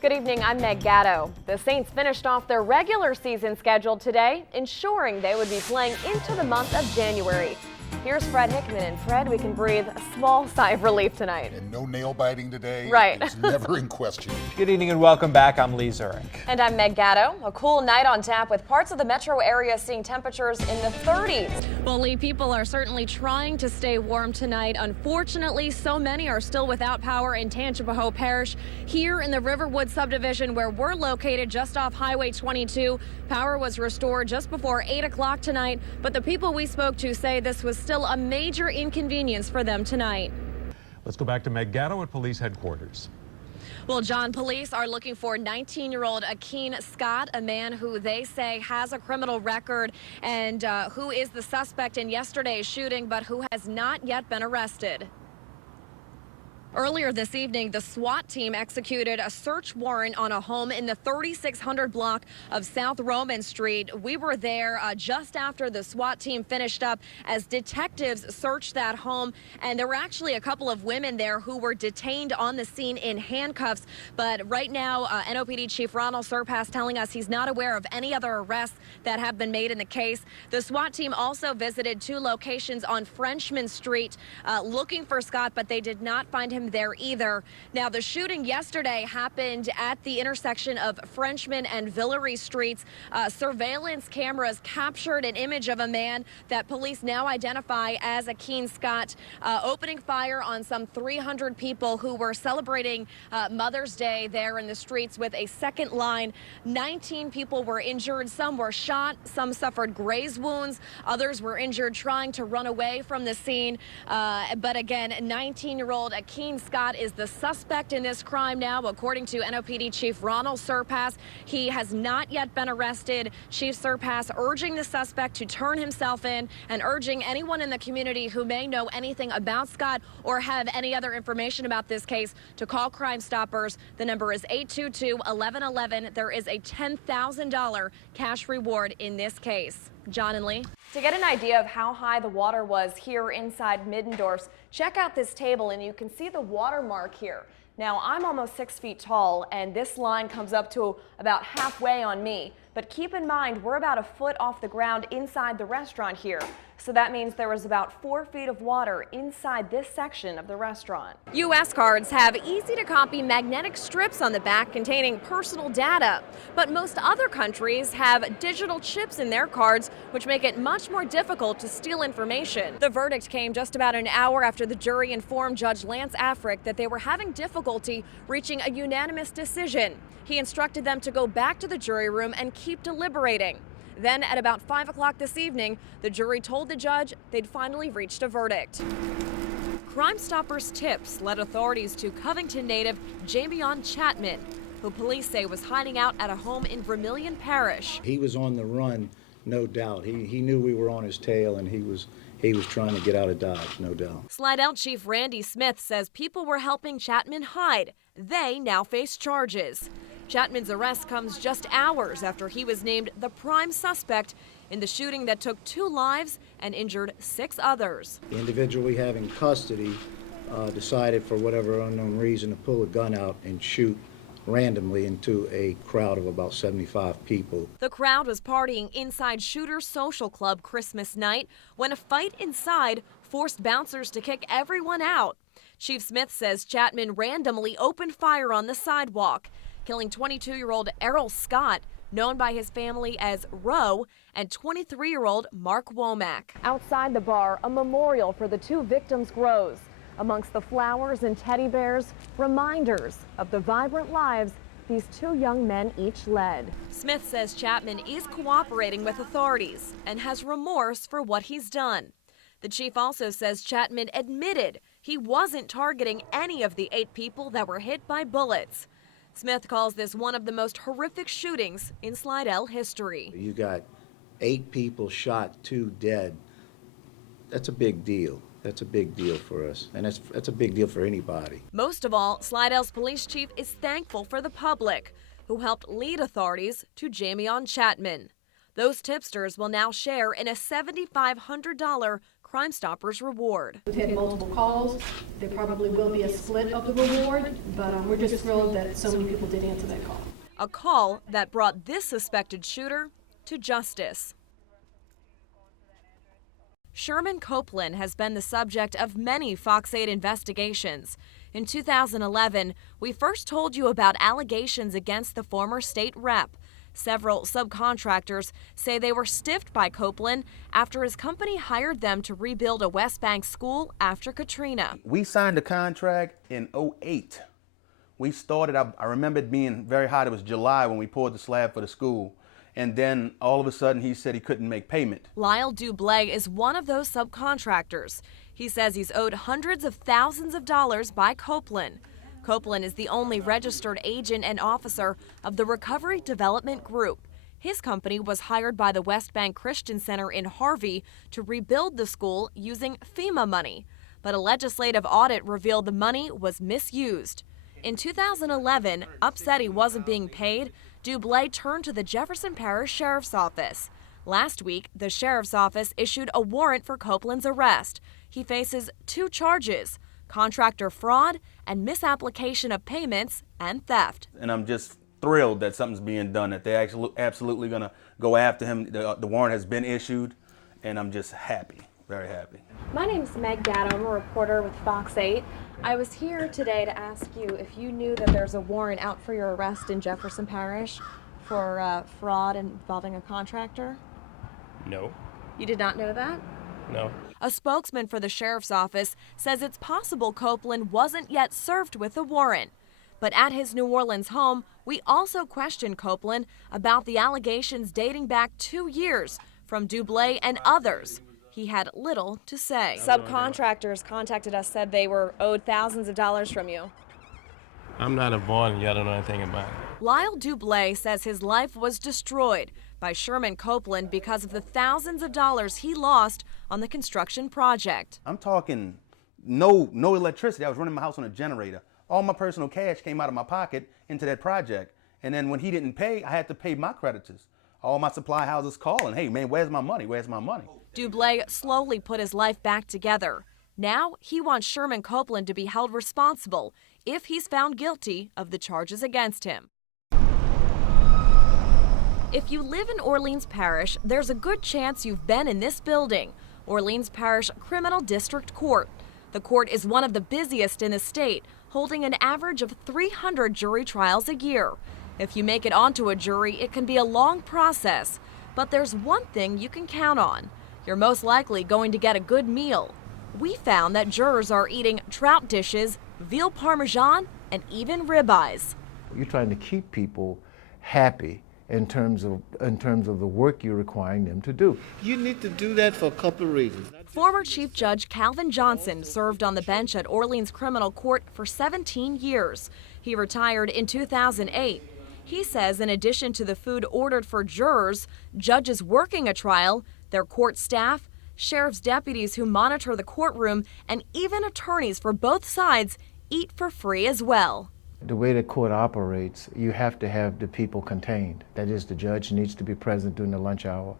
Good evening, I'm M.Gatto. The Saints finished off their regular season schedule today, ensuring they would be playing into the month of January. Here's Fred Hickman, and Fred, we can breathe a small sigh of relief tonight. And no nail biting today. Right. It's never in question. Good evening and welcome back. I'm Lee Zurich. And I'm M.Gatto. A cool night on tap with parts of the metro area seeing temperatures in the 30s. Well, Lee, people are certainly trying to stay warm tonight. Unfortunately, so many are still without power in Tangipahoa Parish. Here in the Riverwood subdivision where we're located just off Highway 22, power was restored just before 8 o'clock tonight, but the people we spoke to say this was still a major inconvenience for them tonight. Let's go back to M.Gatto at police headquarters. Well, John, police are looking for 19-year-old Akeen Scott, a man who they say has a criminal record and who is the suspect in yesterday's shooting, but who has not yet been arrested. Earlier this evening, the SWAT team executed a search warrant on a home in the 3600 block of South Roman Street. We were there just after the SWAT team finished up as detectives searched that home. And there were actually a couple of women there who were detained on the scene in handcuffs. But right now, NOPD Chief Ronald Surpass telling us he's not aware of any other arrests that have been made in the case. The SWAT team also visited 2 locations on Frenchman Street looking for Scott, but they did not find him there either. Now, the shooting yesterday happened at the intersection of Frenchman and Villeray Streets. Surveillance cameras captured an image of a man that police now identify as Akeen Scott, opening fire on some 300 people who were celebrating Mother's Day there in the streets with a second line. 19 people were injured. Some were shot. Some suffered graze wounds. Others were injured trying to run away from the scene. But again, 19-year-old Akeen Scott is the suspect in this crime now, according to NOPD Chief Ronald Surpass. He has not yet been arrested. Chief Surpass urging the suspect to turn himself in and urging anyone in the community who may know anything about Scott or have any other information about this case to call Crime Stoppers. The number is 822-1111. There is a $10,000 cash reward in this case. John and Lee. To get an idea of how high the water was here inside Middendorf's, check out this table and you can see the watermark here. Now, I'm almost 6 feet tall and this line comes up to about halfway on me. But keep in mind, we're about a foot off the ground inside the restaurant here. So that means there was about 4 feet of water inside this section of the restaurant. U.S. cards have easy-to-copy magnetic strips on the back containing personal data. But most other countries have digital chips in their cards, which make it much more difficult to steal information. The verdict came just about an hour after the jury informed Judge Lance Afric that they were having difficulty reaching a unanimous decision. He instructed them to go back to the jury room and keep deliberating. Then at about 5 o'clock this evening, the jury told the judge they'd finally reached a verdict. Crime Stoppers tips led authorities to Covington native Jamion Chapman, who police say was hiding out at a home in Vermilion Parish. He was on the run, no doubt. He knew we were on his tail and he was trying to get out of Dodge, no doubt. Slidell Chief Randy Smith says people were helping Chapman hide. They now face charges. Chapman's arrest comes just hours after he was named the prime suspect in the shooting that took 2 lives and injured 6 others. The individual we have in custody decided for whatever unknown reason to pull a gun out and shoot randomly into a crowd of about 75 people. The crowd was partying inside Shooter's Social Club Christmas night when a fight inside forced bouncers to kick everyone out. Chief Smith says Chapman randomly opened fire on the sidewalk, killing 22-year-old Errol Scott, known by his family as Roe, and 23-year-old Mark Womack. Outside the bar, a memorial for the 2 victims grows. Amongst the flowers and teddy bears, reminders of the vibrant lives these 2 young men each led. Smith says Chapman is cooperating with authorities and has remorse for what he's done. The chief also says Chapman admitted he wasn't targeting any of the 8 people that were hit by bullets. Smith calls this one of the most horrific shootings in Slidell history. You got 8 people shot, 2 dead. That's a big deal. That's a big deal for us, and that's a big deal for anybody. Most of all, Slidell's police chief is thankful for the public, who helped lead authorities to Jamion Chapman. Those tipsters will now share in a $7,500 Crime Stoppers reward. We've had multiple calls. There probably will be a split of the reward, but we're just thrilled that so many people did answer that call. A call that brought this suspected shooter to justice. Sherman Copeland has been the subject of many Fox 8 investigations. In 2011, we first told you about allegations against the former state rep. Several subcontractors say they were stiffed by Copeland after his company hired them to rebuild a West Bank school after Katrina. We signed a contract in '08. We started, I remember it being very hot. It was July when we poured the slab for the school. And then all of a sudden he said he couldn't make payment. Lyle Dublé is one of those subcontractors. He says he's owed hundreds of thousands of dollars by Copeland. Copeland is the only registered agent and officer of the Recovery Development Group. His company was hired by the West Bank Christian Center in Harvey to rebuild the school using FEMA money. But a legislative audit revealed the money was misused. In 2011, upset he wasn't being paid, Dublé turned to the Jefferson Parish Sheriff's Office. Last week, the Sheriff's Office issued a warrant for Copeland's arrest. He faces 2 charges: contractor fraud and misapplication of payments and theft. And I'm just thrilled that something's being done, that they're absolutely going to go after him. The warrant has been issued, and I'm just happy, very happy. My name's M.Gatto. I'm a reporter with Fox 8. I was here today to ask you if you knew that there's a warrant out for your arrest in Jefferson Parish for fraud involving a contractor. No. You did not know that? No. A spokesman for the sheriff's office says it's possible Copeland wasn't yet served with a warrant. But at his New Orleans home, we also questioned Copeland about the allegations dating back 2 years from Dublé and others. He had little to say. Subcontractors contacted us, said they were owed thousands of dollars from you. I'm not involved and y'all don't know anything about it. Lyle Dublé says his life was destroyed by Sherman Copeland because of the thousands of dollars he lost on the construction project. I'm talking no electricity. I was running my house on a generator. All my personal cash came out of my pocket into that project. And then when he didn't pay, I had to pay my creditors. All my supply houses calling, hey man, where's my money? Where's my money? Dublé slowly put his life back together. Now he wants Sherman Copeland to be held responsible if he's found guilty of the charges against him. If you live in Orleans Parish, there's a good chance you've been in this building, Orleans Parish Criminal District Court. The court is one of the busiest in the state, holding an average of 300 jury trials a year. If you make it onto a jury, it can be a long process, but there's one thing you can count on. You're most likely going to get a good meal. We found that jurors are eating trout dishes, veal parmesan, and even ribeyes. You're trying to keep people happy in terms of the work you're requiring them to do. You need to do that for a couple of reasons. Former Chief Judge Calvin Johnson served on the bench at Orleans Criminal Court for 17 years. He retired in 2008. He says in addition to the food ordered for jurors, judges working a trial, their court staff, sheriff's deputies who monitor the courtroom, and even attorneys for both sides eat for free as well. The way the court operates, you have to have the people contained. That is, the judge needs to be present during the lunch hour.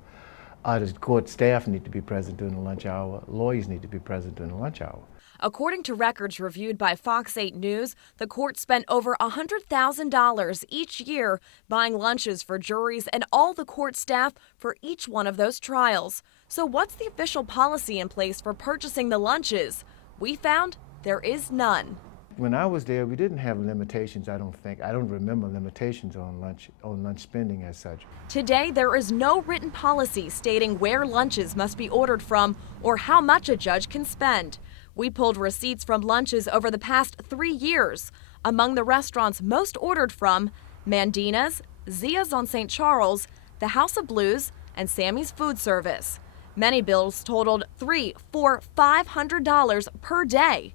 The court staff need to be present during the lunch hour. Lawyers need to be present during the lunch hour. According to records reviewed by Fox 8 News, the court spent over $100,000 each year buying lunches for juries and all the court staff for each one of those trials. So what's the official policy in place for purchasing the lunches? We found there is none. When I was there, we didn't have limitations, I don't think. I don't remember limitations on lunch spending as such. Today, there is no written policy stating where lunches must be ordered from or how much a judge can spend. We pulled receipts from lunches over the past 3 years. Among the restaurants most ordered from, Mandina's, Zia's on St. Charles, the House of Blues, and Sammy's Food Service. Many bills totaled $300, $400, $500 per day.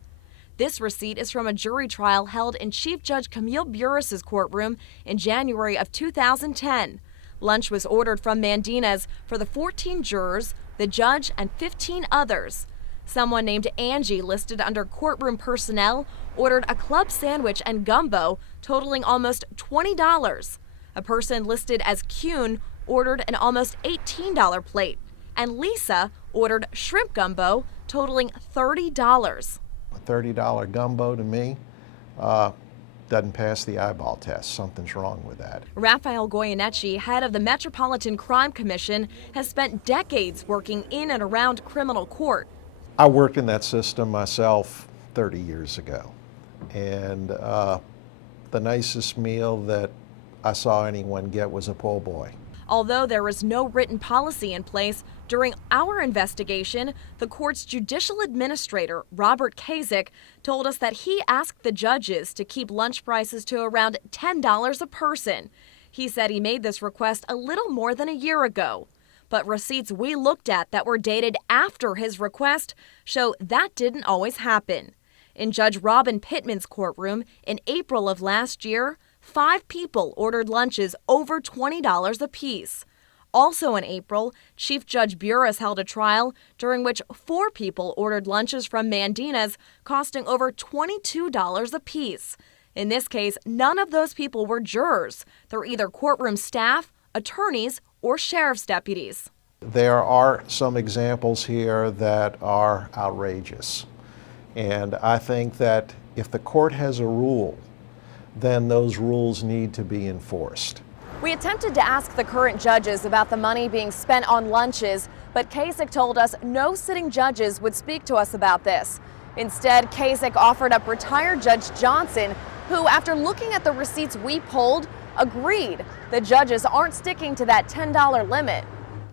This receipt is from a jury trial held in Chief Judge Camille Burris's courtroom in January of 2010. Lunch was ordered from Mandina's for the 14 jurors, the judge, and 15 others. Someone named Angie, listed under courtroom personnel, ordered a club sandwich and gumbo, totaling almost $20. A person listed as Kuhn ordered an almost $18 plate. And Lisa ordered shrimp gumbo totaling $30. A $30 gumbo to me doesn't pass the eyeball test. Something's wrong with that. Rafael Goyeneche, head of the Metropolitan Crime Commission, has spent decades working in and around criminal court. I worked in that system myself 30 years ago, and the nicest meal that I saw anyone get was a po' boy. Although there is no written policy in place, during our investigation, the court's judicial administrator, Robert Kasich, told us that he asked the judges to keep lunch prices to around $10 a person. He said he made this request a little more than a year ago. But receipts we looked at that were dated after his request show that didn't always happen. In Judge Robin Pittman's courtroom in April of last year, 5 people ordered lunches over $20 apiece. Also in April, Chief Judge Burris held a trial during which 4 people ordered lunches from Mandina's costing over $22 apiece. In this case, none of those people were jurors. They're either courtroom staff, attorneys, or sheriff's deputies. There are some examples here that are outrageous. And I think that if the court has a rule, then those rules need to be enforced. We attempted to ask the current judges about the money being spent on lunches, but Kasich told us no sitting judges would speak to us about this. Instead, Kasich offered up retired Judge Johnson, who, after looking at the receipts we pulled, agreed the judges aren't sticking to that $10 limit.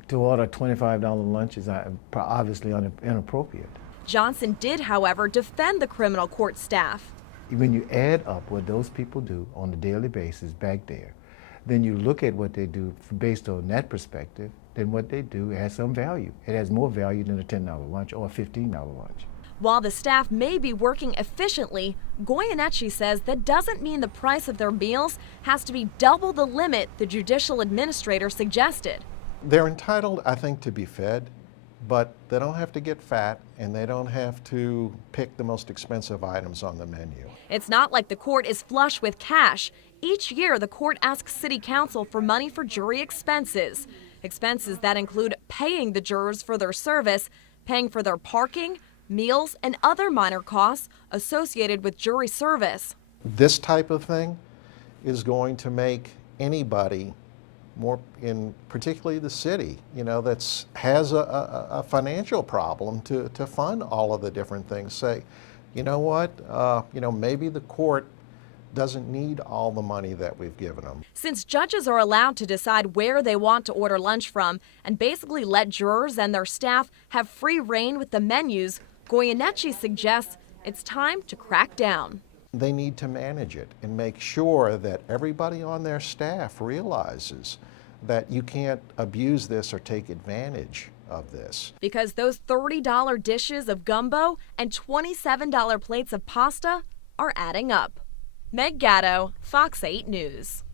To order $25 lunches is obviously inappropriate. Johnson did, however, defend the criminal court staff. When you add up what those people do on a daily basis back there, then you look at what they do based on that perspective, then what they do has some value. It has more value than a $10 lunch or a $15 lunch. While the staff may be working efficiently, Goyeneche says that doesn't mean the price of their meals has to be double the limit the judicial administrator suggested. They're entitled, I think, to be fed, but they don't have to get fat and they don't have to pick the most expensive items on the menu. It's not like the court is flush with cash. Each year, the court asks City Council for money for jury expenses. Expenses that include paying the jurors for their service, paying for their parking, meals, and other minor costs associated with jury service. This type of thing is going to make anybody more, in particularly the city, that has a financial problem to fund all of the different things, say, you know what, maybe the court doesn't need all the money that we've given them. Since judges are allowed to decide where they want to order lunch from and basically let jurors and their staff have free rein with the menus, Goyeneche suggests it's time to crack down. They need to manage it and make sure that everybody on their staff realizes that you can't abuse this or take advantage of this. Because those $30 dishes of gumbo and $27 plates of pasta are adding up. M.Gatto, Fox 8 News.